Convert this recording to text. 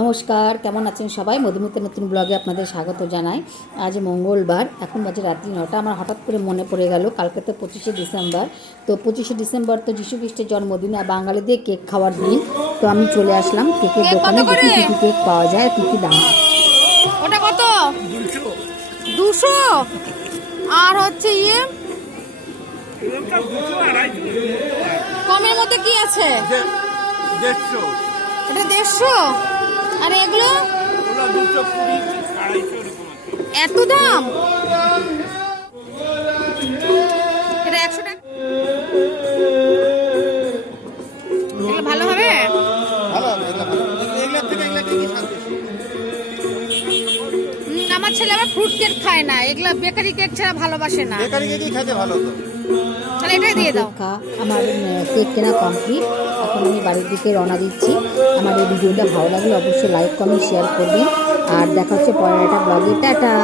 নমস্কার, কেমন আছেন সবাই? মধুমিতা নতুন ব্লগে আপনাদের স্বাগত জানাই। আজ মঙ্গলবার, এখন বাজে রাত্রি 9টা। আমার হঠাৎ করে মনে পড়ে গেল কালকে তো 25শে ডিসেম্বর। তো 25শে ডিসেম্বর তো যীশু খ্রিস্টের জন্মদিন, আর বাঙালিদের কেক খাওয়ার দিন। তো আমি চলে আসলাম কেকের কেক কত দোকানে, দেখি করে? কী কী কেক পাওয়া যায়, কী কী দাম। ওটা কত? 200। আর হচ্ছে কমের মধ্যে কি আছে? 150। এটা 150। আর এগুলো ওগুলো 220, 250 এরকম আছে। এত দাম? এটা 100 টাকা। এগুলো ভালো হবে? ভালো হবে, এগুলো ভালো হবে। এগুলোর থেকে এগুলো কি শান্তি? আমার ছেলে আবার ফ্রুট কেক খায় না, এগুলা বেকারি কেক ছাড়া ভালোবাসে না। বেকারি কেকই খেতে ভালো তো। তাহলে এটাই দিয়ে দাও। আমার কেক কেনা কমপ্লিট। এখন আমি বাড়ির দিকে রওনা দিচ্ছি। আমার এই ভিডিওটা ভালো লাগলে অবশ্যই লাইক, কমেন্ট, শেয়ার করবেন। আর দেখা হচ্ছে পরের একটা ব্লগে। টাটা।